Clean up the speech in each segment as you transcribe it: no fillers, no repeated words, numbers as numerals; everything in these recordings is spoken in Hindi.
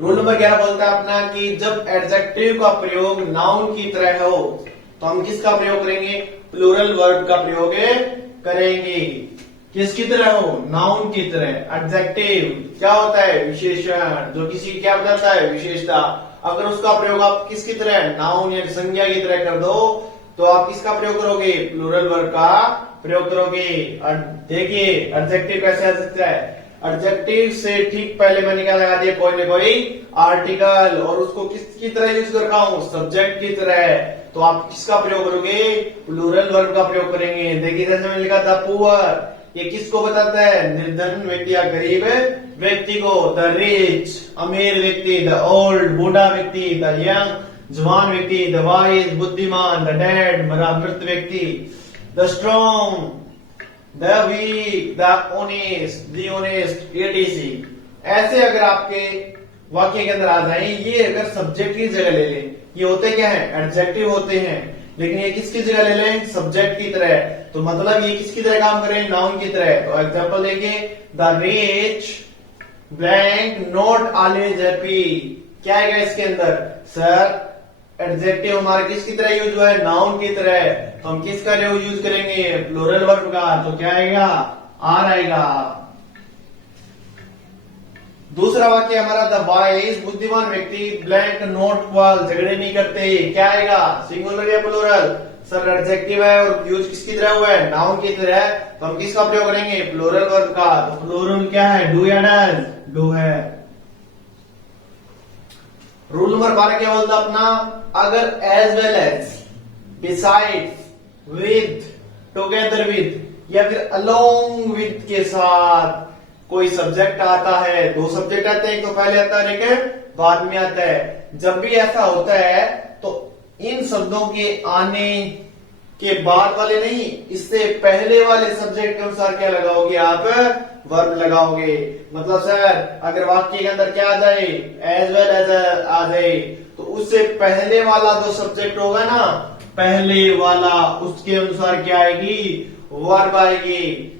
रूल नंबर 11 बोलता है अपना कि जब एडजेक्टिव का प्रयोग नाउन की तरह हो तो हम किसका प्रयोग करेंगे? प्लूरल वर्ब का प्रयोग करेंगे। किसकी तरह हो? नाउन की तरह। एडजेक्टिव क्या होता है? विशेषण, जो किसी क्या बताता है? विशेषता। अगर उसका प्रयोग आप किसकी तरह? नाउन या संज्ञा की तरह कर दो तो आप किसका प्रयोग करोगे? प्लूरल वर्ब का प्रयोग करोगे। और देखिए एडजेक्टिव कैसे आ सकता है? एडजेक्टिव से ठीक पहले मैंने क्या लगा दिया? कोई ना कोई आर्टिकल, और उसको किसकी तरह यूज कर रहा हूं? सब्जेक्ट की तरह। तो आप किसका प्रयोग करोगे? प्लूरल वर्ब का प्रयोग करेंगे। देखिए जैसे मैंने लिखा था पुअर, ये किसको बताता है? निर्धन व्यक्ति या गरीब व्यक्ति को। द रिच अमीर व्यक्ति, द ओल्ड बूढ़ा व्यक्ति, द यंग जवान व्यक्ति, द वाइज बुद्धिमान, द डेड मृत व्यक्ति, the strong, the weak, the honest, the honest, etc. ऐसे अगर आपके वाक्य के अंदर आ जाए, ये अगर सब्जेक्ट की जगह ले लें, ये होते क्या है? एडजेक्टिव होते हैं, लेकिन ये किसकी जगह ले लें? सब्जेक्ट की तरह। तो मतलब ये किसकी तरह काम करें? नाउन की तरह। तो एग्जांपल देखिए, the rich blank not always happy. क्या आएगा इसके अंदर? सर एडजेक्टिव हमारा किसकी तरह यूज हुआ है? नाउन की तरह। तो हम किसका यूज करेंगे? प्लूरल वर्ब का। तो क्या आएगा? आर आएगा। दूसरा वाक्य हमारा, द वाइज बुद्धिमान व्यक्ति ब्लैंक नॉट क्वाल झगड़े नहीं करते। क्या आएगा? सिंगुलर या प्लूरल? सर एडजेक्टिव है और यूज किसकी तरह हुआ है? नाउन की तरह। तो हम किसका प्रयोग करेंगे? प्लूरल वर्ब का। तो प्लूरल क्या है? डू या डज? डू है। रूल नंबर 12 क्या बोलता अपना? अगर as well as, besides, with, together with या फिर अलोंग विद के साथ कोई सब्जेक्ट आता है, दो सब्जेक्ट आते हैं, एक तो पहले आता है एक बाद में आता है। जब भी ऐसा होता है तो इन शब्दों के आने के बाद वाले नहीं, इससे पहले वाले सब्जेक्ट के अनुसार क्या लगाओगे आप? वर्ब लगाओगे। मतलब सर अगर वाक्य के अंदर क्या आ जाए? एज वेल एज आ जाए, तो उससे पहले वाला जो सब्जेक्ट होगा ना, पहले वाला, उसके अनुसार क्या आएगी? वर्ब आएगी।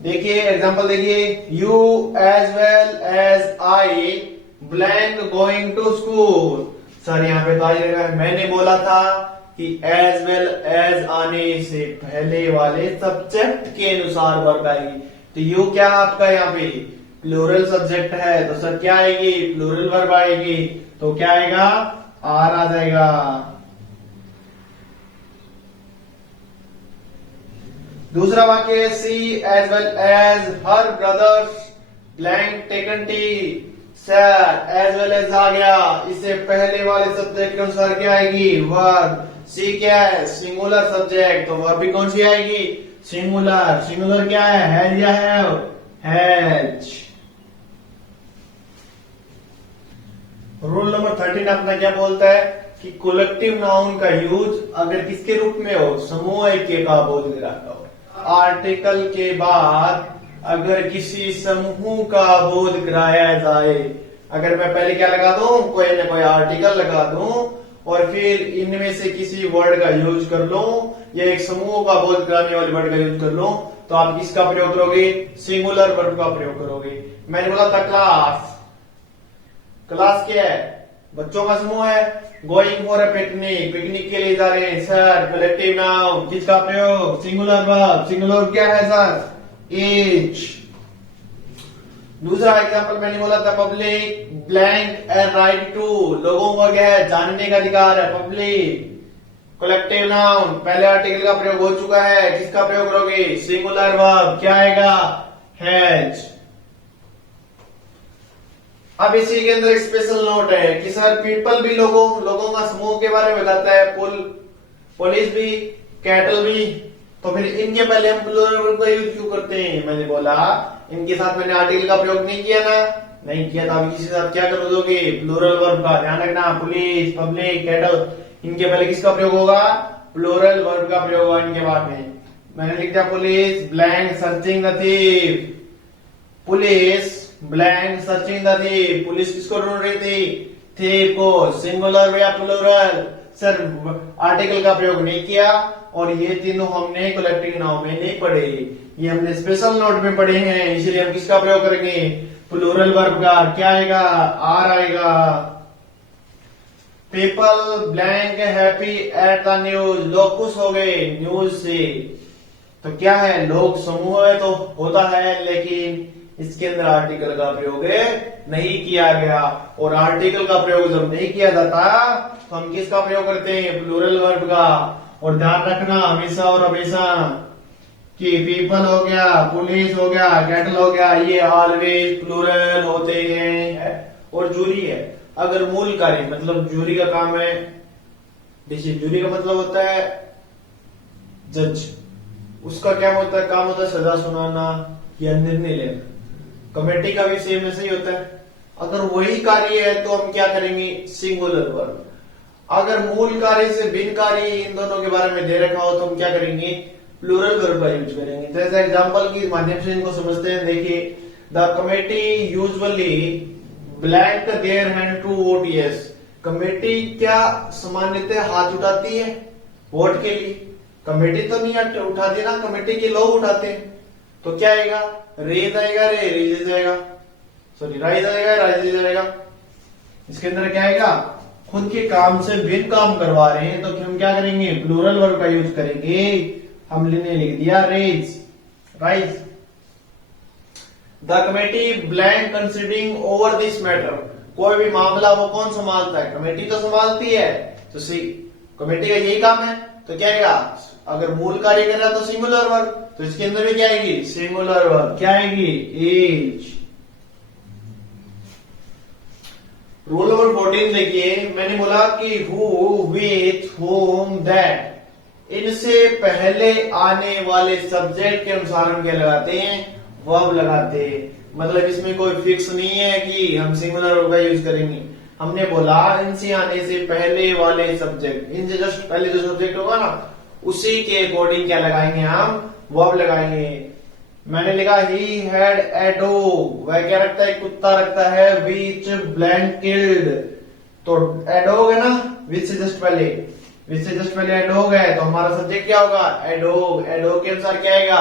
देखिए एग्जांपल देखिए, you as well as I blank going to school. Sir यहाँ पे तो आई रहेगा, मैंने बोला था कि एज वेल एज आने से पहले वाले सब्जेक्ट के अनुसार वर्ब आएगी। तो यू क्या आपका यहाँ पे? प्लूरल सब्जेक्ट है, तो सर क्या आएगी? प्लूरल वर्ब आएगी। तो क्या आएगा? आर आ जाएगा। दूसरा वाक्य, she as well as her brothers blank taken tea. Sir as well as आ गया, इससे पहले वाले सब्जेक्ट के अनुसार क्या आएगी? वर्ब। सी क्या है? सिंगुलर सब्जेक्ट, तो वर्ब भी कौन सी आएगी? सिंगुलर। सिंगुलर क्या है? हैज या हैव? हैज। रूल नंबर 13 अपना क्या बोलता है कि कलेक्टिव नाउन का यूज अगर किसके रूप में हो? समूह ऐक्य का बोध कराता हो। आर्टिकल के बाद अगर किसी समूह का बोध कराया जाए, अगर मैं पहले क्या लगा दूं? कोई ना कोई आर्टिकल लगा दूं और फिर इनमें से किसी वर्ड का यूज कर लूं या एक समूह का बोध कराने वाले वर्ड का यूज कर लूं, तो आप किसका प्रयोग करोगे? सिंगुलर वर्ब का प्रयोग करोगे। मैंने बोला था क्लास। क्लास क्या है? बच्चों का समूह है। Going for a picnic, picnic के लिए जा रहे हैं। सर कलेक्टिव नाउन, किसका प्रयोग? Singular verb. सिंगुलर क्या है सर? एज। दूसरा एग्जांपल मैंने बोला था, public blank a right to, लोगों को क्या है? जानने का अधिकार है। पब्लिक कलेक्टिव नाउन, पहले आर्टिकल का प्रयोग हो चुका है, किसका प्रयोग करोगे? Singular verb. क्या आएगा? हैज। अब इसी के अंदर एक स्पेशल नोट है कि सर पीपल भी लोगों का समूह के बारे में बताता है, पुलिस भी, कैटल भी, तो फिर इनके पहले हम प्लूरल वर्ब का यूज क्यों करते हैं? मैंने बोला इनके साथ मैंने आर्टिकल का प्रयोग नहीं किया ना, नहीं किया था। अभी किसी के साथ क्या कर दोगे? प्लूरल वर्ब का। ध्यान रखना, पुलिस, पब्लिक, कैटल, इनके पहले किसका प्रयोग होगा? प्लूरल वर्ब का प्रयोग होगा इनके बाद में। मैंने लिख दिया police blank searching the thief. Police blank searching the thief, police किसको ढूंढ रही थी? थीफ को। सिंगुलर या प्लूरल? सर आर्टिकल का प्रयोग नहीं किया, और ये तीनों हमने कलेक्टिव नाउन में नहीं पढ़े, ये हमने स्पेशल नोट में पढ़े हैं, इसलिए हम किसका प्रयोग करेंगे? प्लूरल वर्ब का क्या आएगा, आर आएगा। People blank happy at the news, लोग खुश हो गए न्यूज से। तो क्या है, लोग समूह है तो होता है, लेकिन इसके अंदर आर्टिकल का प्रयोग नहीं किया गया। और आर्टिकल का प्रयोग जब नहीं किया जाता तो हम किसका प्रयोग करते हैं, प्लूरल वर्ब का। और ध्यान रखना हमेशा और हमेशा कि पीपल हो गया, पुलिस हो गया, कैटल हो गया, ये ऑलवेज प्लूरल होते हैं। और जूरी है, अगर मूल कार्य मतलब जूरी का काम है, देखिए जूरी का मतलब होता है जज, उसका क्या होता है, काम होता है सजा सुनाना या निर्णय लेना। कमेटी का भी सेम ऐसे ही होता है। अगर वही कार्य है तो हम क्या करेंगे, सिंगुलर वर्ब। अगर मूल कार्य से भिन्न कार्य इन दोनों के बारे में दे रखा हो तो हम क्या करेंगे, प्लूरल वर्ब का यूज करेंगे। जैसे एग्जांपल के माध्यम से इनको समझते हैं। देखिए, the committee usually blank their hand to vote yes. Committee क्या सामान्यतः हाथ उठाती है वोट के लिए, कमेटी तो नहीं उठाती ना, कमेटी के लोग उठाते हैं। तो क्या आएगा, रेज आएगा, रेज आएगा, सॉरी राइज आएगा, राइज आएगा। इसके अंदर क्या आएगा, खुद के काम से भिन्न काम करवा रहे हैं तो हम क्या करेंगे, प्लूरल वर्ब का यूज करेंगे। हमने लिख दिया raise, rise. The committee blank considering over this matter. कोई भी मामला वो कौन संभालता है, कमेटी तो संभालती है। तो सी कमेटी का यही काम है। तो क्या आएगा, अगर मूल कार्य कर रहा तो सिंगुलर वर्ब, तो इसके अंदर भी क्या आएगी, सिंगुलर वर्ब। क्या आएगी, एज। रूल नंबर 14 देखिए, मैंने बोला कि हु, विथ, होम, दैट, इनसे पहले आने वाले सब्जेक्ट के अनुसार हम क्या लगाते हैं, वर्ब लगाते हैं। मतलब इसमें कोई फिक्स नहीं है कि हम सिंगुलर वर्ब का यूज करेंगे। हमने बोला इनसे आने से पहले वाले सब्जेक्ट, इनसे जस्ट पहले जो सब्जेक्ट होगा ना उसी के अकॉर्डिंग क्या लगाएंगे, हम वर्ब लगाएंगे। मैंने लिखा ही हैड ए डॉग, वह क्या रखता है, कुत्ता रखता है, विच ब्लैंक किल्ड। तो ए डॉग है ना, विच से जस्ट पहले, विच से जस्ट पहले ए डॉग है, तो हमारा सब्जेक्ट क्या होगा, ए डॉग। ए डॉग के अनुसार क्या आएगा,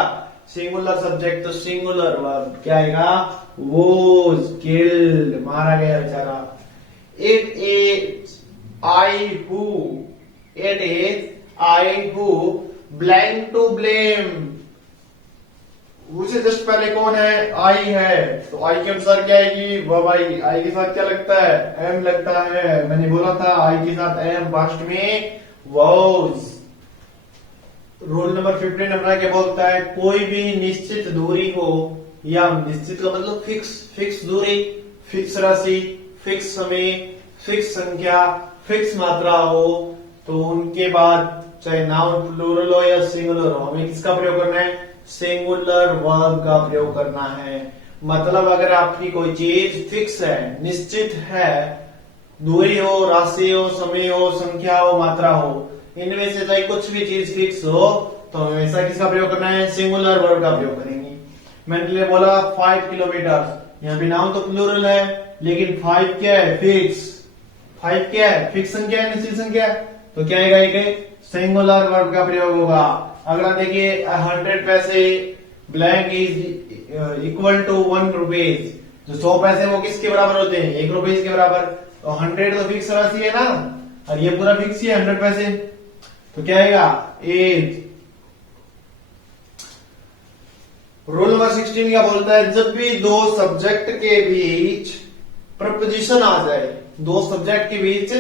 सिंगुलर सब्जेक्ट, तो सिंगुलर वर्ब क्या आएगा, वॉज किल्ड, मारा गया बेचारा। It is I who, it is I who blank to blame. उसे जस्ट पहले कौन है, आई है, तो आई के अनुसार क्या आएगी, वर्ब आएगी। आई के साथ क्या लगता है, एम लगता है। मैंने बोला था आई के साथ एम, पास्ट में वाज। रूल नंबर 15 अपना क्या बोलता है, कोई भी निश्चित दूरी हो, या निश्चित का मतलब फिक्स, फिक्स दूरी, फिक्स राशि, फिक्स समय, फिक्स संख्या, फिक्स मात्रा हो, तो उनके बाद चाहे नाउन प्लूरल हो या सिंगुलर हो, हमें किसका प्रयोग करना है, सिंगुलर वर्ब का प्रयोग करना है। मतलब अगर आपकी कोई चीज फिक्स है, निश्चित है, दूरी हो, राशि हो, समय हो, संख्या हो, मात्रा हो, इनमें से चाहे कुछ भी चीज फिक्स हो, तो हमेशा किसका प्रयोग करना है, सिंगुलर वर्ब का प्रयोग करेंगे। मैंने बोला 5 किलोमीटर, यहाँ पे नाउन तो प्लूरल है, लेकिन 5 क्या है, फिक्स। 5 क्या है, फिक्स संख्या है, निश्चित संख्या है, तो क्या आएगा, एक सिंगुलर वर्ब का प्रयोग होगा। अगला देखिए, 100 पैसे blank is equal to 1 rupees. जो 100 पैसे वो किसके बराबर होते हैं, 1 रुपीज के बराबर। तो 100 तो फिक्स राशि है ना, और ये पूरा फिक्स ही है 100 पैसे, तो क्या आएगा, एज। रूल नंबर 16 क्या बोलता है, जब भी दो सब्जेक्ट के बीच प्रपोजिशन आ जाए, दो सब्जेक्ट के बीच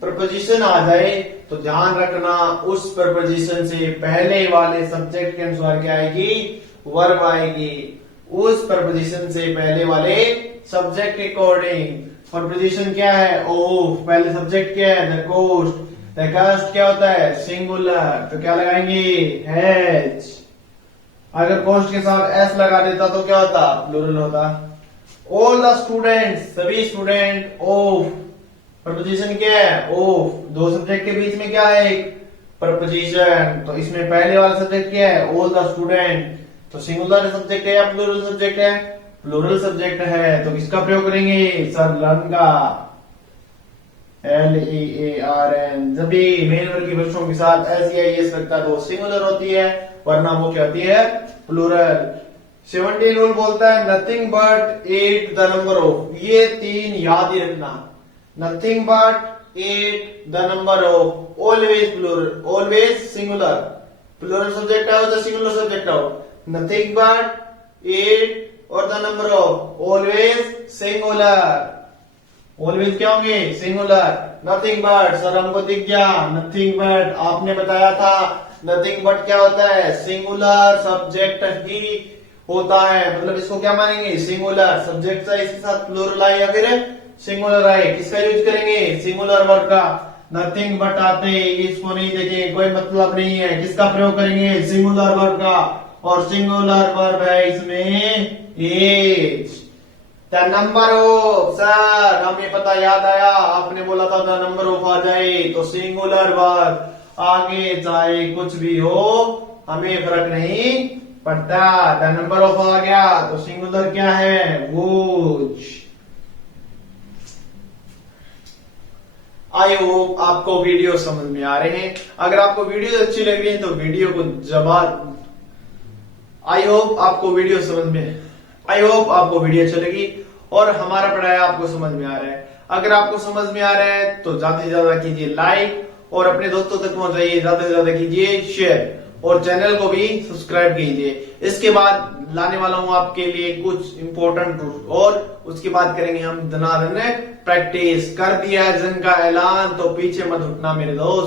प्रपोजिशन आ जाए, तो ध्यान रखना उस प्रपोजिशन से पहले वाले सब्जेक्ट के अनुसार क्या आएगी, वर्ब आएगी। उस प्रपोजिशन से पहले वाले सब्जेक्ट के अकॉर्डिंग। प्रपोजिशन क्या है, ओफ, पहले सब्जेक्ट क्या है, द कोस्ट। द कोस्ट क्या होता है, सिंगुलर, तो क्या लगाएंगे, हैज। अगर कोस्ट के साथ एस लगा देता तो क्या होता, प्लूरल होता। ऑल द स्टूडेंट्स, सभी स्टूडेंट, ऑफ, प्रपोजिशन क्या है, ऑफ। दो सब्जेक्ट के बीच में क्या है, एक प्रपोजिशन, तो इसमें पहले वाला सब्जेक्ट क्या है, ऑल द स्टूडेंट, तो सिंगुलर सब्जेक्ट है या प्लूरल सब्जेक्ट है, प्लूरल सब्जेक्ट है, तो किसका प्रयोग करेंगे, सर लर्न का, LEARN। जब भी मेन वर्ग की वस्तुओं के साथ SEIS लगता है तो सिंगुलर होती है, वरना वो क्या होती है, प्लूरल। 17 रूल बोलता है nothing but 8 the number of, ये 3 याद ही रखना, nothing but 8 the number of, always plural, always singular, plural subject आओ तो सिंगुलर सब्जेक्ट आओ, नथिंग बट 8 और the number of, always singular, always क्या होंगे सिंगुलर, नथिंग बट, सर हमको दिख गया, नथिंग बट आपने बताया था, नथिंग बट क्या होता है, सिंगुलर सब्जेक्ट ही होता है, मतलब इसको क्या मानेंगे सिंगुलर सब्जेक्ट है, इसके साथ प्लूरल आए या फिर सिंगुलर आए, किसका यूज करेंगे सिंगुलर वर्ब का, नथिंग बट आते इसको नहीं देखे कोई मतलब नहीं है, किसका प्रयोग करेंगे सिंगुलर वर्ब का, और सिंगुलर वर्ब है इसमें as, the number of, sir हमें पता याद आया आपने बोला था द नंबर ऑफ आ जाए तो सिंगुलर वर्ब, आगे चाहे कुछ भी हो हमें फर्क नहीं पड़ता, द नंबर ऑफ आ गया तो सिंगुलर क्या है वोज। आई होप आपको वीडियो समझ में आ रहे हैं, अगर आपको वीडियो अच्छी लग रही है तो वीडियो को जवाब, आई होप आपको वीडियो समझ में, आई होप आपको वीडियो अच्छी लगी और हमारा पढ़ाया आपको समझ में आ रहा है, अगर आपको समझ में आ रहा है तो ज्यादा से ज्यादा कीजिए लाइक और अपने दोस्तों तक पहुंचाइए, ज्यादा से ज्यादा कीजिए शेयर और चैनल को भी सब्सक्राइब कीजिए। इसके बाद लाने वाला हूं आपके लिए कुछ इंपॉर्टेंट रूल और उसके बाद करेंगे हम धनाधन प्रैक्टिस, कर दिया है जन का ऐलान तो पीछे मत उठना मेरे दोस्त।